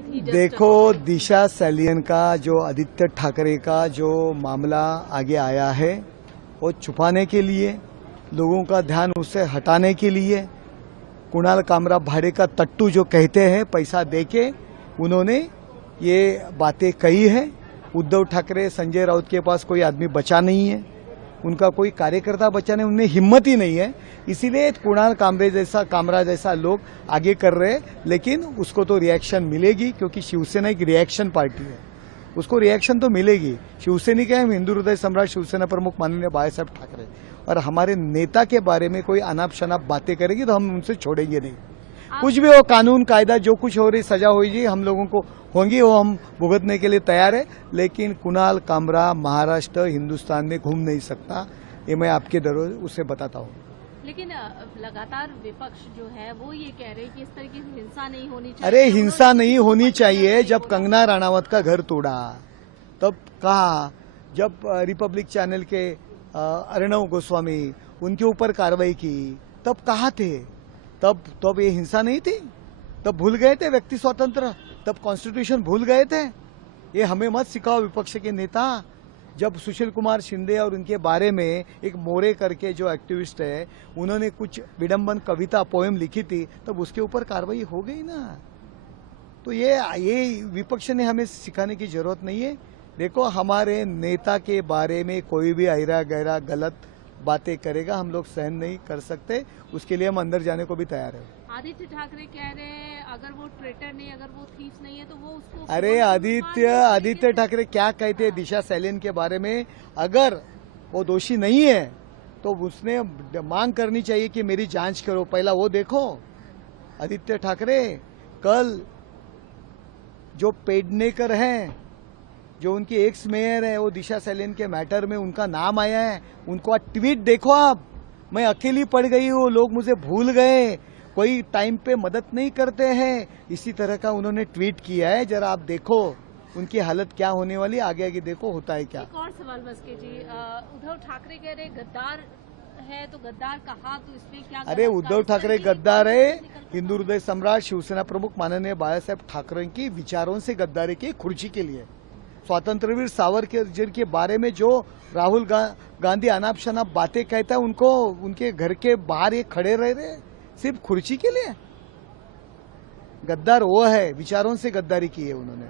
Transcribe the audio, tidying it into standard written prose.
देखो, दिशा सैलियन का जो आदित्य ठाकरे का जो मामला आगे आया है वो छुपाने के लिए, लोगों का ध्यान उससे हटाने के लिए, कुणाल कामरा भाड़े का तट्टू जो कहते हैं पैसा देके उन्होंने ये बातें कही है। उद्धव ठाकरे, संजय राउत के पास कोई आदमी बचा नहीं है, उनका कोई कार्यकर्ता बचा नहीं, उनमें हिम्मत ही नहीं है। इसीलिए कुणाल कामरा जैसा लोग आगे कर रहे हैं, लेकिन उसको तो रिएक्शन मिलेगी क्योंकि शिवसेना एक रिएक्शन पार्टी है, उसको रिएक्शन तो मिलेगी। शिवसैनिक है, हम हिंदू हृदय सम्राट शिवसेना प्रमुख माननीय बाळासाहेब ठाकरे, और हमारे नेता के बारे में कोई अनाप शनाप बातें करेगी तो हम उनसे छोड़ेंगे नहीं। कुछ भी हो, कानून कायदा जो कुछ हो रही सजा होगी हम लोगों को होंगी, वो हम भुगतने के लिए तैयार है। लेकिन कुणाल कामरा महाराष्ट्र हिंदुस्तान में घूम नहीं सकता, ये मैं आपके दरों उसे बताता हूँ। लेकिन लगातार विपक्ष जो है वो ये कह रहे हैं कि इस तरह की हिंसा नहीं होनी चाहिए। अरे हिंसा नहीं होनी चाहिए। जब कंगना राणावत का घर तोड़ा तब कहा, जब रिपब्लिक चैनल के अर्णव गोस्वामी उनके ऊपर कार्रवाई की तब कहा थे, तब ये हिंसा नहीं थी, तब भूल गए थे व्यक्ति स्वतंत्र, तब कॉन्स्टिट्यूशन भूल गए थे। ये हमें मत सिखाओ विपक्ष के नेता। जब सुशील कुमार शिंदे और उनके बारे में एक मोरे करके जो एक्टिविस्ट है उन्होंने कुछ विडंबन कविता पोएम लिखी थी तब उसके ऊपर कार्रवाई हो गई ना। तो ये विपक्ष ने हमें सिखाने की जरूरत नहीं है। देखो, हमारे नेता के बारे में कोई भी अहिरा गहरा गलत बातें करेगा हम लोग सहन नहीं कर सकते, उसके लिए हम अंदर जाने को भी तैयार है। आदित्य ठाकरे कह रहे हैं अगर वो ट्रेटर नहीं, अगर वो थीफ नहीं है तो वो उसको। अरे आदित्य ठाकरे क्या कहते हैं दिशा सैलियन के बारे में? अगर वो दोषी नहीं है तो उसने मांग करनी चाहिए कि मेरी जांच करो, पहला वो देखो। आदित्य ठाकरे कल जो पेडनेकर हैं, जो उनकी एक्स मेयर है, वो दिशा सैलियन के मैटर में उनका नाम आया है, उनको ट्वीट देखो आप। मैं अकेली पड़ गई हूँ, लोग मुझे भूल गए, कोई टाइम पे मदद नहीं करते हैं, इसी तरह का उन्होंने ट्वीट किया है। जरा आप देखो उनकी हालत क्या होने वाली, आगे आगे देखो होता है क्या। एक और सवाल बस के जी, उद्धव ठाकरे कह रहे गद्दार है तो गद्दार कहा, तो इसमें क्या? अरे उद्धव ठाकरे गद्दार है, हिंदू हृदय सम्राट शिवसेना प्रमुख माननीय बाळासाहेब ठाकरे की विचारों से गद्दारी की, खुर्ची के लिए। स्वातंत्रवीर सावरकर के बारे में जो राहुल गांधी अनाप शनाप बातें कहता है, उनको उनके घर के बाहर ये खड़े रह रहे सिर्फ खुर्ची के लिए। गद्दार वो है, विचारों से गद्दारी की है उन्होंने।